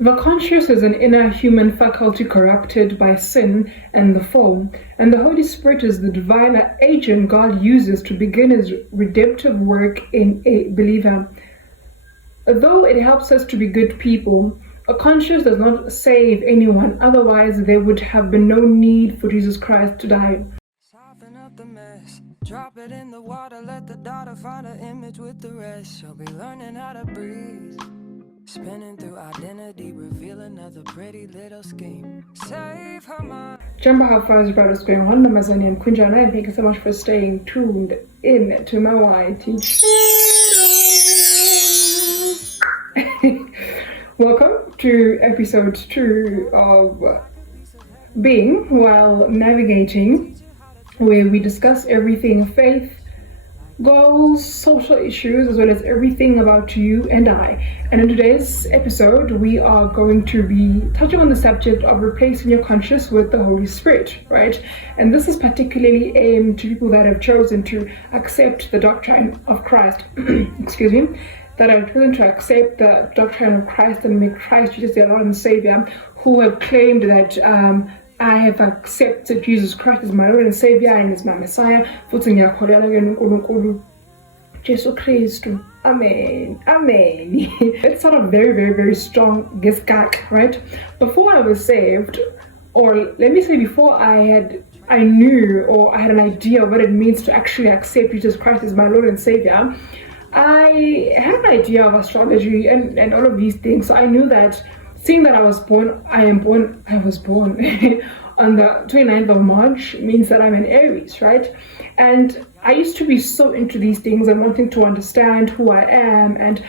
The conscious is an inner human faculty corrupted by sin and the fall, and the Holy Spirit is the divine agent God uses to begin his redemptive work in a believer. Though it helps us to be good people, a conscience does not save anyone, otherwise there would have been no need for Jesus Christ to die. Soften up the mess, drop it in the water, let the daughter find an image with the rest. She'll be learning how to breathe, spinning through identity, reveal another pretty little scheme. Save her mind. Jumbo, how far is brothers going on? I'm Kunjana, and thank you so much for staying tuned in to my YT. Welcome to episode 2 of Being While Navigating, where we discuss everything faith, goals, social issues, as well as everything about you and I. And in today's episode, we are going to be touching on the subject of replacing your conscience with the Holy Spirit, right? And this is particularly aimed to people that have chosen to accept the doctrine of Christ, excuse me, that have chosen to accept the doctrine of Christ and make Christ Jesus their Lord and Savior, who have claimed that I have accepted Jesus Christ as my Lord and Savior and as my Messiah. Jesus Christ. Amen. Amen. It's sort of very, very, very strong geskak, right? Before I was saved, or let me say before I knew or I had an idea of what it means to actually accept Jesus Christ as my Lord and Savior, I had an idea of astrology and all of these things. So I knew that seeing that I was born on the 29th of March means that I'm an Aries, right? And I used to be so into these things and wanting to understand who I am and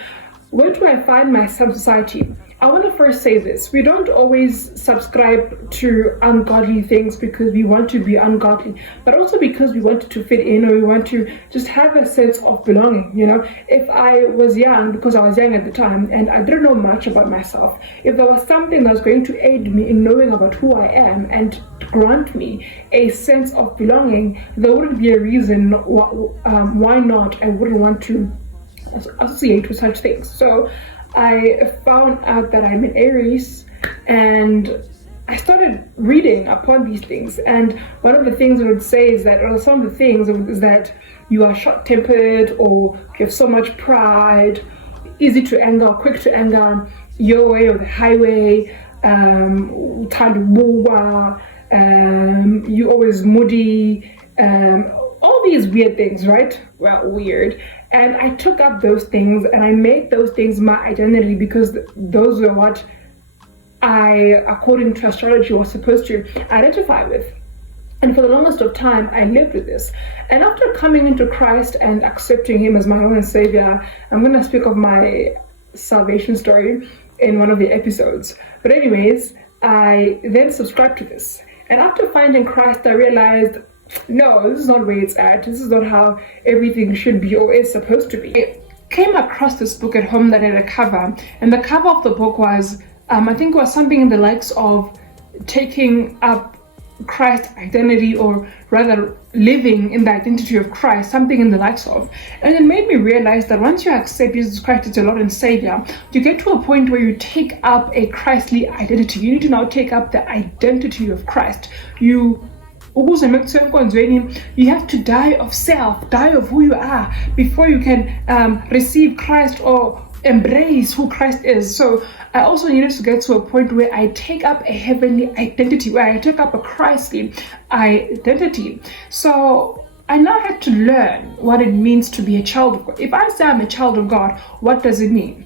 where do I find myself in society. I want to first say this. We don't always subscribe to ungodly things because we want to be ungodly, but also because we want to fit in, or we want to just have a sense of belonging. You know, if I was young, because I was young at the time and I didn't know much about myself, if there was something that was going to aid me in knowing about who I am and grant me a sense of belonging, there wouldn't be a reason why not I wouldn't want to associate with such things. So I found out that I'm an Aries, and I started reading upon these things. And one of the things I would say is that, or some of the things is that you are short-tempered, or you have so much pride, easy to anger, quick to anger, your way or the highway, you always moody, all these weird things, right? Well, weird. And I took up those things and I made those things my identity because those were what I, according to astrology, was supposed to identify with. And for the longest of time, I lived with this. And after coming into Christ and accepting him as my Lord and Savior, I'm going to speak of my salvation story in one of the episodes. But anyways, I then subscribed to this. And after finding Christ, I realized, no, this is not where it's at. This is not how everything should be or is supposed to be. I came across this book at home that had a cover, and the cover of the book was, I think it was something in the likes of taking up Christ's identity, or rather living in the identity of Christ, something in the likes of. And it made me realize that once you accept Jesus Christ as your Lord and Savior, you get to a point where you take up a Christly identity. You need to now take up the identity of Christ. You have to die of self, die of who you are, before you can receive Christ or embrace who Christ is. So I also needed to get to a point where I take up a heavenly identity, where I take up a Christly identity. So I now had to learn what it means to be a child of God. If I say I'm a child of God, what does it mean?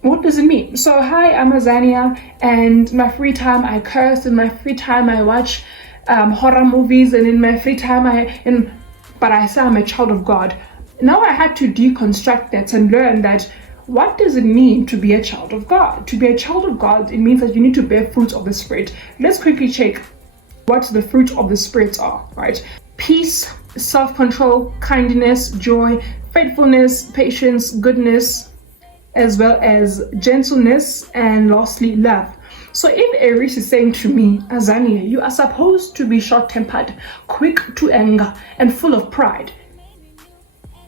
What does it mean? So hi, I'm Azania, and in my free time I curse, in my free time I watch horror movies, and in my free time but I say I'm a child of God. Now I had to deconstruct that and learn that what does it mean to be a child of God? To be a child of God, it means that you need to bear fruits of the Spirit. Let's quickly check what the fruit of the Spirit are, right? Peace, self-control, kindness, joy, faithfulness, patience, goodness, as well as gentleness, and lastly, love. So if Aries is saying to me, Azania, you are supposed to be short-tempered, quick to anger, and full of pride,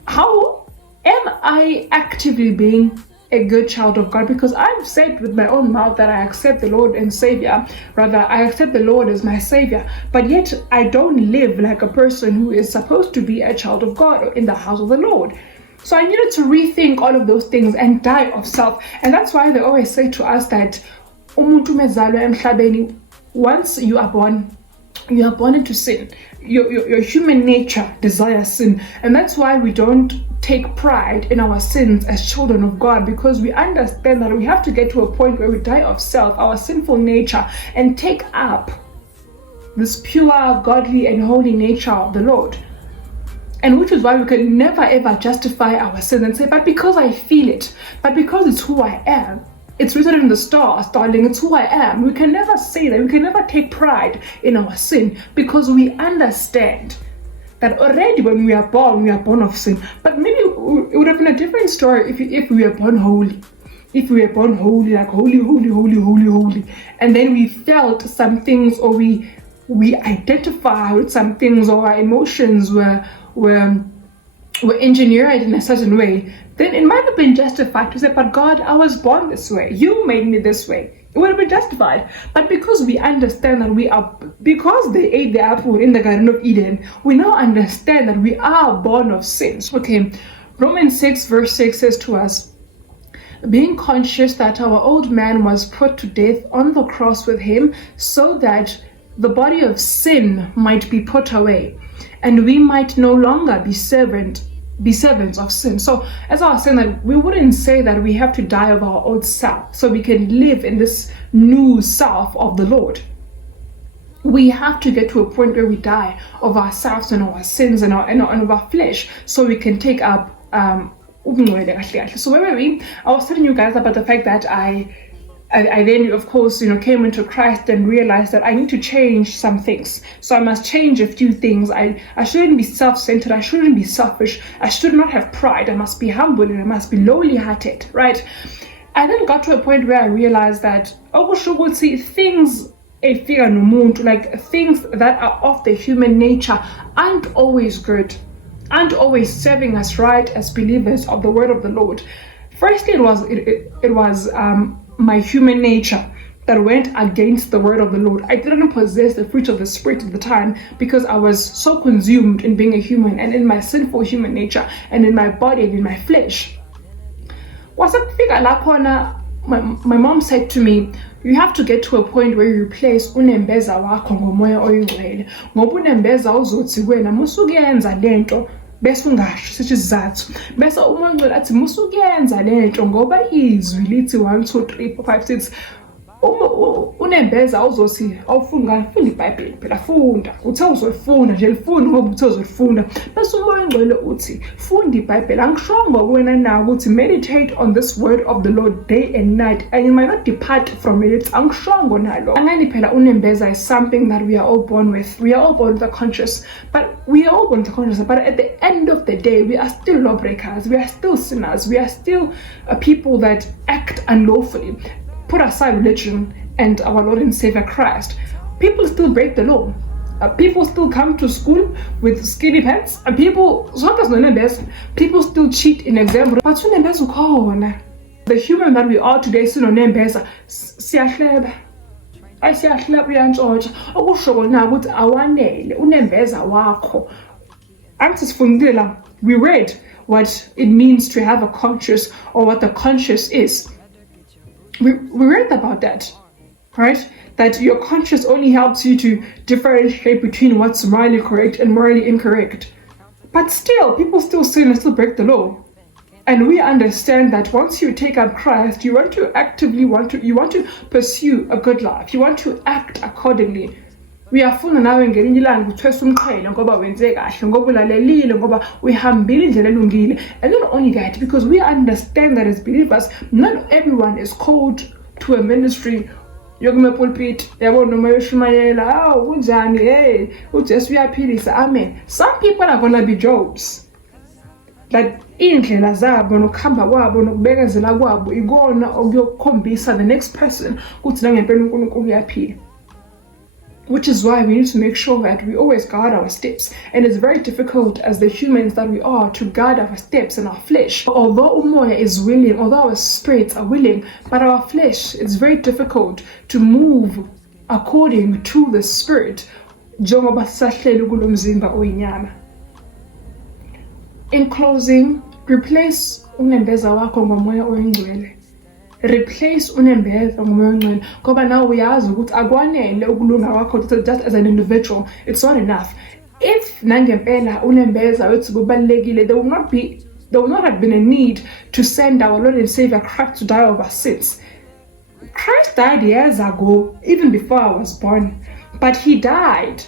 how am I actively being a good child of God? Because I've said with my own mouth that I accept the Lord and Savior, rather I accept the Lord as my Savior, but yet I don't live like a person who is supposed to be a child of God or in the house of the Lord. So I needed to rethink all of those things and die of self. And that's why they always say to us that once you are born into sin. Your human nature desires sin, and that's why we don't take pride in our sins as children of God, because we understand that we have to get to a point where we die of self, our sinful nature, and take up this pure, godly, and holy nature of the Lord. And which is why we can never ever justify our sin and say, but because I feel it, but because it's who I am. It's written in the stars, darling, it's who I am. We can never say that. We can never take pride in our sin, because we understand that already when we are born of sin. But maybe it would have been a different story if we were born holy. If we were born holy, like holy, and then we felt some things, or we identify with some things, or our emotions were engineered in a certain way, then it might have been justified to say, but God, I was born this way. You made me this way. It would have been justified. But because we understand that because they ate the apple in the Garden of Eden, we now understand that we are born of sins. Okay, Romans 6 verse 6 says to us, being conscious that our old man was put to death on the cross with him, so that the body of sin might be put away, and we might no longer be servants of sin. So as I was saying, that we wouldn't say that we have to die of our old self so we can live in this new self of the Lord. We have to get to a point where we die of ourselves and our sins and of our flesh, so we can take up so where were we? I was telling you guys about the fact that I then, of course, came into Christ and realized that I need to change some things. So I must change a few things. I shouldn't be self-centered. I shouldn't be selfish. I should not have pride. I must be humble and I must be lowly-hearted, right? I then got to a point where I realized that things like things that are of the human nature aren't always good, aren't always serving us right as believers of the word of the Lord. Firstly, it was my human nature that went against the word of the Lord. I didn't possess the fruit of the Spirit at the time because I was so consumed in being a human and in my sinful human nature and in my body and in my flesh. My mom said to me, you have to get to a point where you replace unembeza wakho ngomoya oyingcwele, ngoba unembeza uzothi wena musukuyenza lento bese ungasho sithi isizathu, bese umoya ongcwele athi musukuyenza lento ngoba izwi lithi 1 2 3 4 5 6. Unembeza uzothi awufunda iBhayibheli, phela funda, uthe uzolifunda nje, lifunda ngoba uthe uzolifunda. Bese umoya ongcwele uthi funda iBhayibheli. Angishongo kuwena na ukuthi meditate on this word of the Lord day and night and you might not depart from it. Angishongo nalo. Angani phela unembeza is something that we are all born with. We are all born with a conscience, but at the end of the day we are still lawbreakers. We are still sinners. We are still people that act unlawfully. Put aside religion and our Lord and Savior Christ, people still break the law. People still come to school with skinny pants, and people still cheat in exam. But the human that we are today, we read what it means to have a conscience, or what the conscience is. We read about that, right? That your conscience only helps you to differentiate between what's morally correct and morally incorrect. But still, people still sin and still break the law. And we understand that once you take up Christ, you want to pursue a good life. You want to act accordingly. Uyafuna nawe ngelinye ilanga uthwesa umqhele ngoba wenze kahle, ngoba ulalelile, ngoba uyihambile indlela elungile. And not only that, because we understand that as believers, not everyone is called to a ministry. Yokume pulpit, yabo noma yoshumayela, kunjani, hey, uJesu uyaphilisa, amen. Some people are gonna be Jobs. That indlela zabo nokuhamba kwabo nokubekezela kwabo ikona okuyokhombisa the next person ukuthi nangempela uNkulunkulu uyaphila. which is why we need to make sure that we always guard our steps. And it's very difficult as the humans that we are to guard our steps and our flesh. Although umoya is willing, although our spirits are willing, but our flesh, it's very difficult to move according to the spirit. In closing, replace unembeza wakho ngomoya oyingcwele. Replace unembeza ngomoya oyingcwele ngoba nawe uyazi ukuthi akwanele ukulunga kwakho just as an individual. It's not enough. If nangempela unembeza wethi kubalekile, there will not have been a need to send our Lord and Savior Christ to die of our sins. Christ died years ago, even before I was born, but he died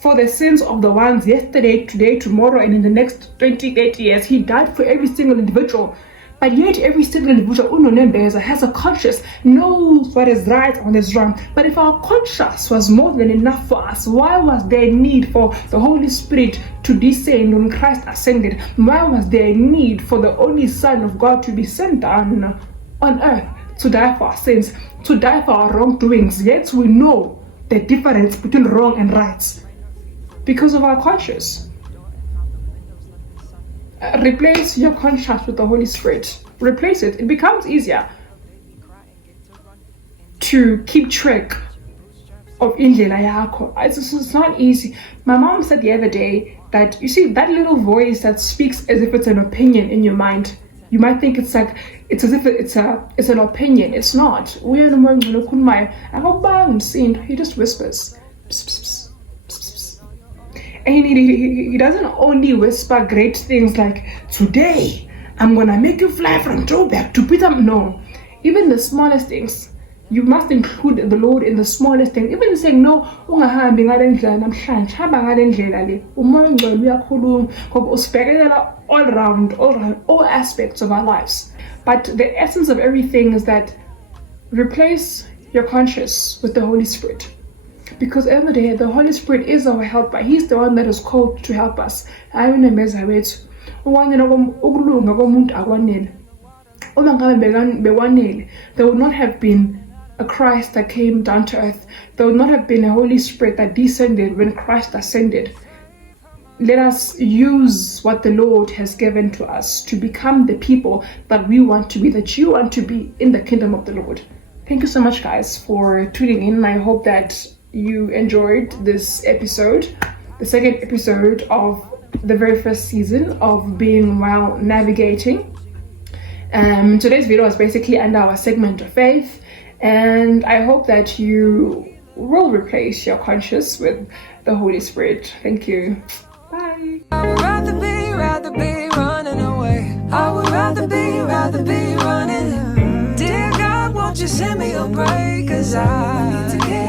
for the sins of the ones yesterday, today, tomorrow, and in the next 20, 30 years. He died for every single individual. But yet every single individual unonembeza has a conscience, knows what is right and what is wrong. But if our conscience was more than enough for us, why was there a need for the Holy Spirit to descend when Christ ascended? Why was there a need for the only Son of God to be sent down on earth to die for our sins, to die for our wrongdoings? Yet we know the difference between wrong and right because of our conscience. Replace your conscience with the Holy Spirit. Replace it. It becomes easier to keep track of indlela yakho. It's not easy. My mom said the other day that, you see, that little voice that speaks as if it's an opinion in your mind. You might think it's as if it's an opinion. It's not. He just whispers. And he doesn't only whisper great things like, today I'm gonna make you fly from Joburg to Peter. No, even the smallest things, you must include the Lord in the smallest things. Even saying no, ungahambi ngale ndlela namhlanje, hamba ngale ndlela le. Umoya ongcwele uyakhuluma ngoba usibhekelela all aspects of our lives. But the essence of everything is that replace your conscience with the Holy Spirit. Because at the end of the day, the Holy Spirit is our helper. He's the one that is called to help us. There would not have been a Christ that came down to earth. There would not have been a Holy Spirit that descended when Christ ascended. Let us use what the Lord has given to us to become the people that we want to be, that you want to be in the kingdom of the Lord. Thank you so much, guys, for tuning in. I hope that you enjoyed this episode, the second episode of the very first season of Being Well Navigating. Today's video is basically under our segment of faith, and I hope that you will replace your conscience with the Holy Spirit. Thank you. Bye. I would rather be running away. I would rather be running. Dear God, won't you send me a break? 'Cause I need to get